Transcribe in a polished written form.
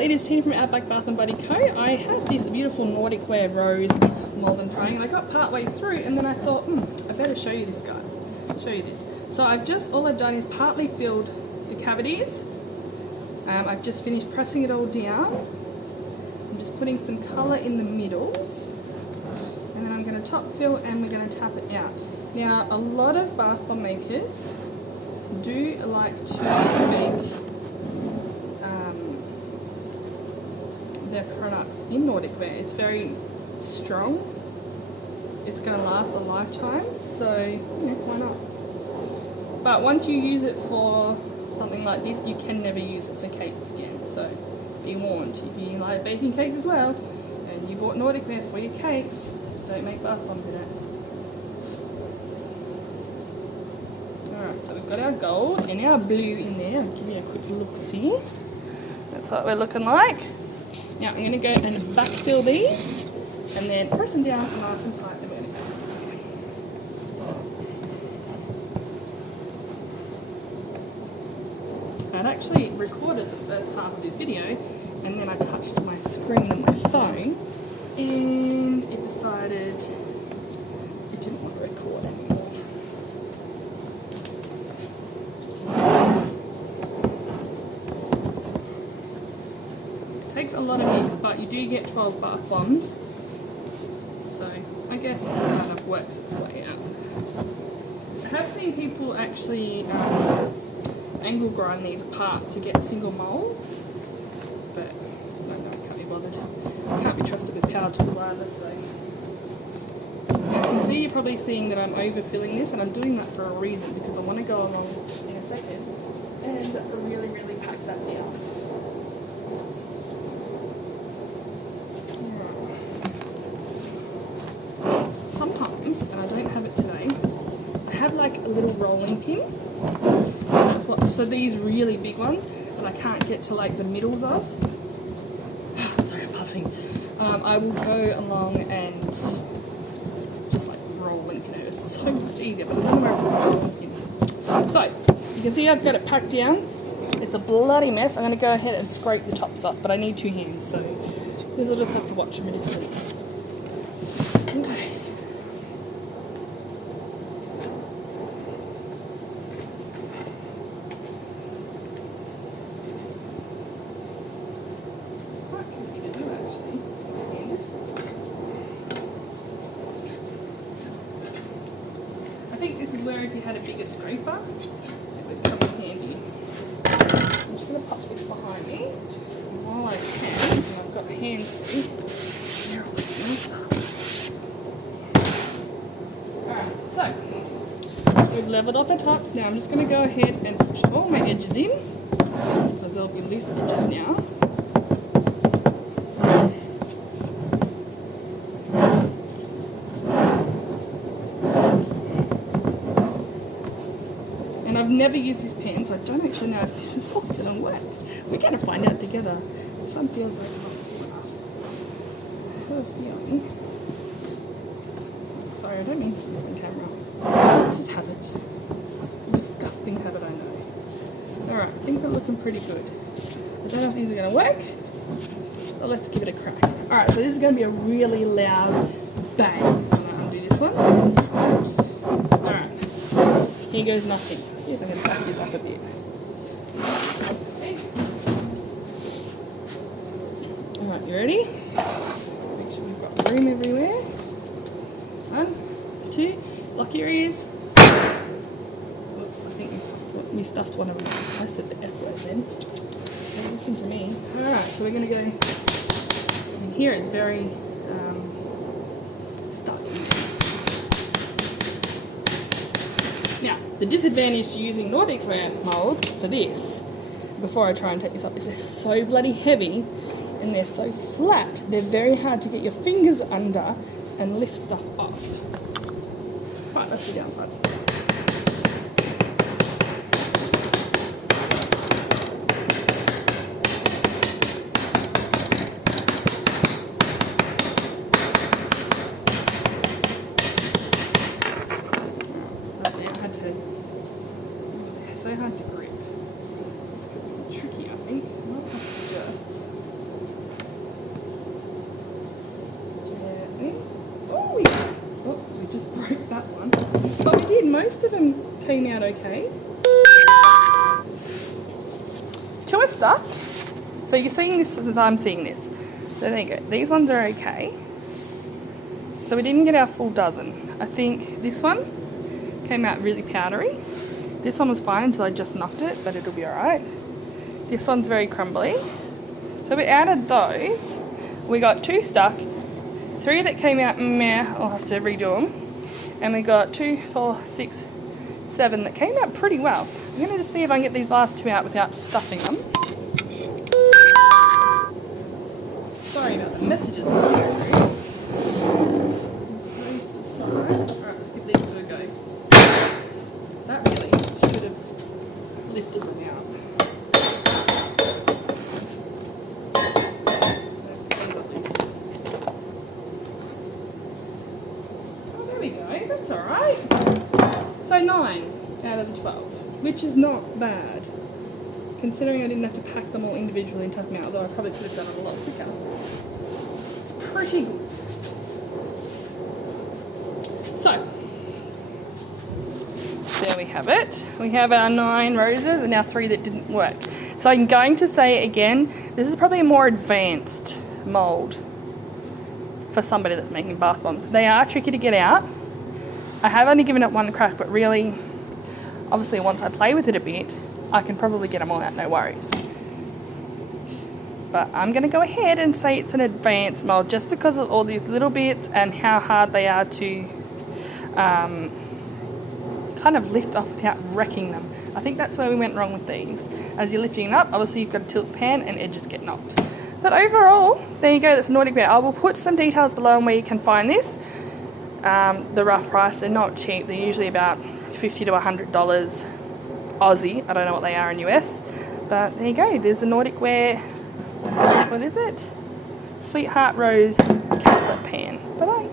it is Tina from Outback Bath & Body Co. I have this beautiful Nordic Ware Rose mould I'm trying, and I got part way through and then I thought, I better show you this, guys. Show you this. So all I've done is partly filled the cavities. I've just finished pressing it all down. I'm just putting some colour in the middles. And then I'm going to top fill and we're going to tap it out. Now, a lot of bath bomb makers do like to make their products in Nordic Ware. It's very strong. It's going to last a lifetime, so yeah, why not? But once you use it for something like this, you can never use it for cakes again. So be warned, if you like baking cakes as well, and you bought Nordic Ware for your cakes, don't make bath bombs in it. Alright, so we've got our gold and our blue in there. I'll give you a quick look see. That's what we're looking like. Now I'm going to go and backfill these and then press them down nice and tight. Then we're going to go. I'd actually recorded the first half of this video and then I touched my screen on my phone and it decided it didn't want to record anymore. Takes a lot of mix, but you do get 12 bath bombs, so I guess it kind of works its way out. I have seen people actually angle grind these apart to get single moulds, but I can't be bothered. I can't be trusted with power tools either, so. You can see you're probably seeing that I'm overfilling this, and I'm doing that for a reason, because I want to go along in a second and really, really pack that down. Sometimes, and I don't have it today, I have like a little rolling pin. That's what for these really big ones that I can't get to like the middles of. Sorry, I'm puffing. I will go along and just like rolling pin it. It's so much easier, but I don't know where to rolling pin. So you can see I've got it packed down. It's a bloody mess. I'm going to go ahead and scrape the tops off, but I need 2 hands, so this will just have to watch from a distance. Okay. I think this is where if you had a bigger scraper, it would come in handy. I'm just going to pop this behind me, and while I can, and I've got the hands free, there all this is. Alright, so we've leveled off the tops. Now I'm just going to go ahead and push all my edges in, because there'll be loose edges now. And I've never used this pen, so I don't actually know if this is all going to work. We're going to find out together. This one feels like not cool enough. I have a feeling. Sorry, I don't mean to snap on camera. It's just habit. A disgusting habit, I know. Alright, I think we're looking pretty good. I don't know if these are going to work, but let's give it a crack. Alright, so this is going to be a really loud bang. I'm going to undo this one. Alright, here goes nothing. Let's see if I can back this up a bit. Okay. Alright, you ready? Make sure we've got room everywhere. 1, 2, lock your ears. Whoops, I think we stuffed one of them. I said the F word then. Don't listen to me. Alright, so we're going to go in here. It's very stuck. Now, the disadvantage to using Nordic Ware moulds for this, before I try and take this up, is they're so bloody heavy and they're so flat. They're very hard to get your fingers under and lift stuff off. Right, that's the downside. So hard to grip. This could be tricky, I think. I might have to just most of them came out okay. 2 are stuck. So you're seeing this as I'm seeing this. So there you go. These ones are okay. So we didn't get our full dozen. I think this one came out really powdery. This one was fine until I just knocked it, but it'll be alright. This one's very crumbly. So we added those. We got 2 stuck, 3 that came out meh, I'll have to redo them. And we got 2, 4, 6, 7 that came out pretty well. I'm going to just see if I can get these last 2 out without stuffing them. Sorry about the messages coming through. This is alright. Alright, let's give these 2 a go. That really should have lifted them out. Close up these. Oh, there we go. That's alright. So 9 out of the 12, which is not bad. Considering I didn't have to pack them all individually and tuck them out, although I probably could have done it a lot quicker. It's pretty good. So, there we have it. We have our 9 roses and our 3 that didn't work. So I'm going to say again, this is probably a more advanced mould for somebody that's making bath bombs. They are tricky to get out. I have only given it 1 crack, but really, obviously once I play with it a bit, I can probably get them all out, no worries. But I'm going to go ahead and say it's an advanced mould just because of all these little bits and how hard they are to kind of lift off without wrecking them. I think that's where we went wrong with these. As you're lifting up, obviously you've got to tilt the pan and edges get knocked. But overall, there you go, that's Nordic Ware. I will put some details below on where you can find this. The rough price, they're not cheap. They're usually about $50 to $100 Aussie. I don't know what they are in US. But there you go, there's the Nordic Ware, what is it? Sweetheart Rose Cakelet pan. Bye-bye.